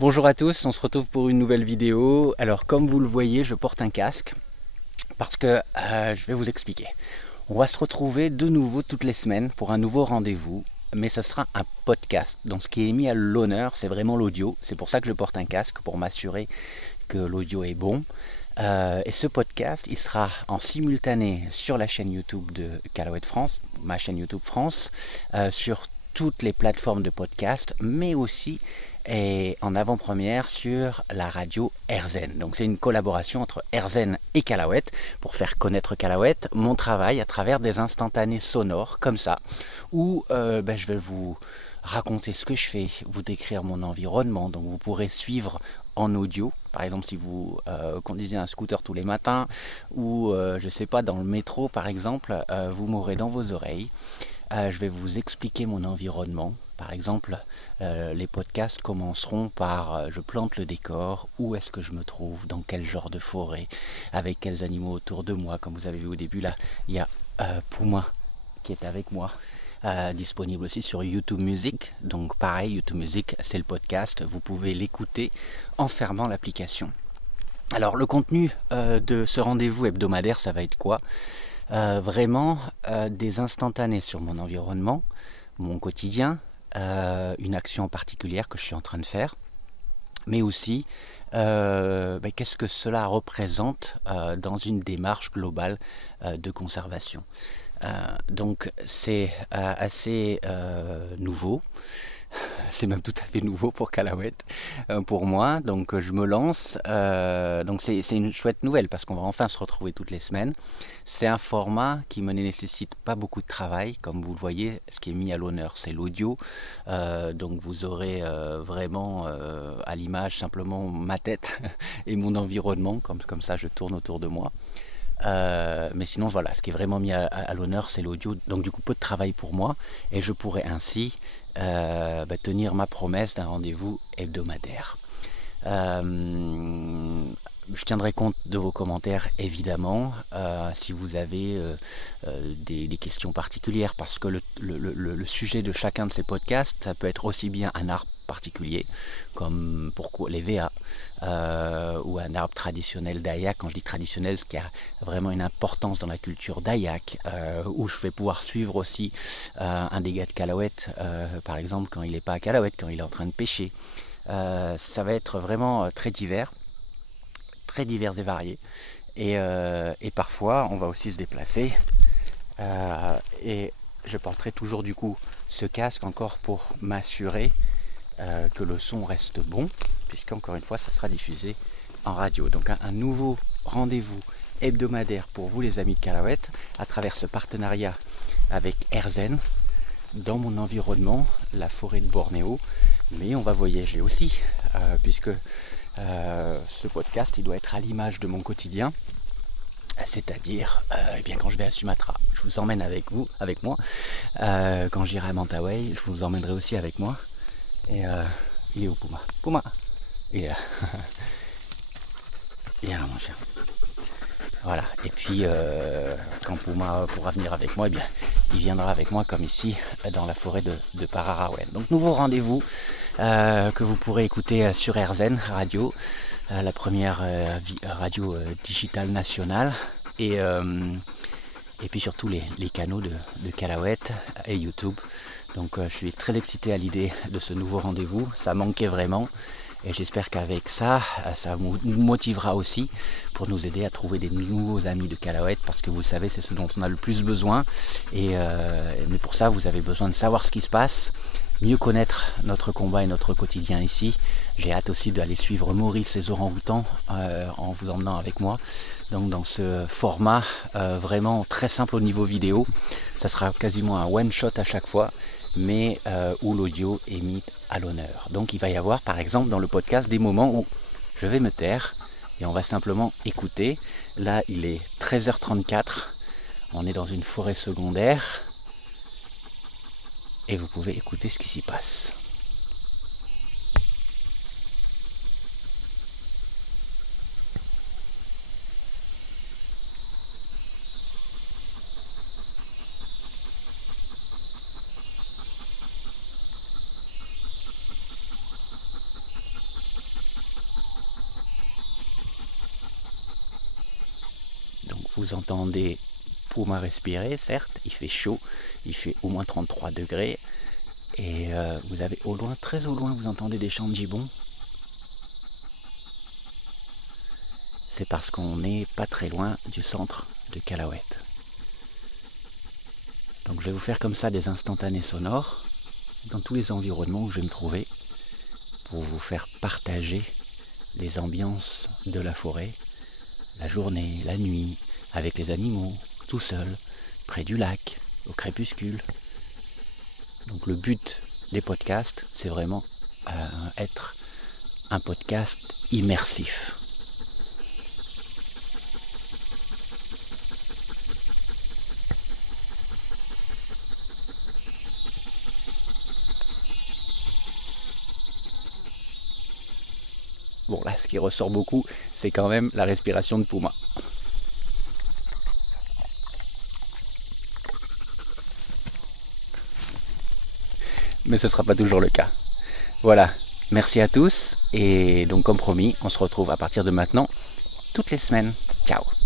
Bonjour à tous, on se retrouve pour une nouvelle vidéo. Alors comme vous le voyez, je porte un casque parce que je vais vous expliquer. On va se retrouver de nouveau toutes les semaines pour un nouveau rendez-vous, mais ce sera un podcast. Donc ce qui est mis à l'honneur, c'est vraiment l'audio. C'est pour ça que je porte un casque, pour m'assurer que l'audio est bon. Et ce podcast, il sera en simultané sur la chaîne YouTube de Calaouette France, ma chaîne YouTube France, sur toutes les plateformes de podcast, mais aussi en avant-première sur la radio RZN. Donc c'est une collaboration entre RZN et Calaouette pour faire connaître Calaouette, mon travail à travers des instantanés sonores comme ça, où je vais vous raconter ce que je fais, vous décrire mon environnement, donc vous pourrez suivre en audio. Par exemple, si vous conduisez un scooter tous les matins ou, je sais pas, dans le métro par exemple, vous m'aurez dans vos oreilles. Je vais vous expliquer mon environnement. Par exemple, les podcasts commenceront par je plante le décor, où est-ce que je me trouve, dans quel genre de forêt, avec quels animaux autour de moi. Comme vous avez vu au début, là, il y a Puma qui est avec moi. Disponible aussi sur YouTube Music. Donc pareil, YouTube Music, c'est le podcast. Vous pouvez l'écouter en fermant l'application. Alors le contenu de ce rendez-vous hebdomadaire, ça va être quoi? Vraiment des instantanés sur mon environnement, mon quotidien, une action particulière que je suis en train de faire, mais aussi qu'est-ce que cela représente dans une démarche globale de conservation. Donc c'est assez nouveau, c'est même tout à fait nouveau pour Calaouette, pour moi, donc je me lance, donc c'est une chouette nouvelle parce qu'on va enfin se retrouver toutes les semaines. C'est un format qui ne nécessite pas beaucoup de travail, comme vous le voyez, ce qui est mis à l'honneur c'est l'audio, donc vous aurez vraiment à l'image simplement ma tête et mon environnement, comme ça je tourne autour de moi. Mais sinon voilà, ce qui est vraiment mis à l'honneur c'est l'audio, donc du coup peu de travail pour moi et je pourrais ainsi tenir ma promesse d'un rendez-vous hebdomadaire. Je tiendrai compte de vos commentaires évidemment, si vous avez des questions particulières, parce que le sujet de chacun de ces podcasts, ça peut être aussi bien un arbre particulier, comme pourquoi les VA, ou un arbre traditionnel d'Ayak. Quand je dis traditionnel, ce qui a vraiment une importance dans la culture d'Ayak, où je vais pouvoir suivre aussi un des gars de Calaouette, par exemple quand il n'est pas à Calaouette, quand il est en train de pêcher. Ça va être vraiment très divers et variés. Et parfois, on va aussi se déplacer. Et je porterai toujours du coup ce casque encore pour m'assurer que le son reste bon, puisqu'encore une fois, ça sera diffusé en radio. Donc un nouveau rendez-vous hebdomadaire pour vous les amis de Calaouette, à travers ce partenariat avec RZN, dans mon environnement, la forêt de Bornéo. Mais on va voyager aussi, puisque ce podcast il doit être à l'image de mon quotidien, c'est-à-dire quand je vais à Sumatra, je vous emmène avec moi. Quand j'irai à Mentawai, je vous emmènerai aussi avec moi. Et il est où Puma? Puma, il est là. Il est là mon chien. Voilà, et puis quand Puma pourra venir avec moi, il viendra avec moi comme ici dans la forêt de Pararawen. Donc nouveau rendez-vous que vous pourrez écouter sur RZN Radio, la première radio digitale nationale, et puis surtout les canaux de Calaouette et YouTube. Donc je suis très excité à l'idée de ce nouveau rendez-vous, ça manquait vraiment. Et j'espère qu'avec ça, ça nous motivera aussi pour nous aider à trouver des nouveaux amis de Calaouette, parce que vous savez, c'est ce dont on a le plus besoin. Mais pour ça, vous avez besoin de savoir ce qui se passe, mieux connaître notre combat et notre quotidien ici. J'ai hâte aussi d'aller suivre Maurice et Zoran-Outans en vous emmenant avec moi. Donc dans ce format vraiment très simple au niveau vidéo, ça sera quasiment un one-shot à chaque fois, mais où l'audio est mis à l'honneur. Donc il va y avoir par exemple dans le podcast des moments où je vais me taire et on va simplement écouter. Là il est 13h34, on est dans une forêt secondaire et vous pouvez écouter ce qui s'y passe. vous entendez Puma respirer, certes, il fait chaud, il fait au moins 33 degrés. Et vous avez au loin, très au loin, vous entendez des chants de gibbons. C'est parce qu'on n'est pas très loin du centre de Calahuète. Donc je vais vous faire comme ça des instantanés sonores dans tous les environnements où je vais me trouver pour vous faire partager les ambiances de la forêt, la journée, la nuit, avec les animaux, tout seul, près du lac, au crépuscule. Donc le but des podcasts, c'est vraiment être un podcast immersif. Bon là, ce qui ressort beaucoup, c'est quand même la respiration de Puma. Mais ce ne sera pas toujours le cas. Voilà, merci à tous et donc comme promis, on se retrouve à partir de maintenant toutes les semaines. Ciao.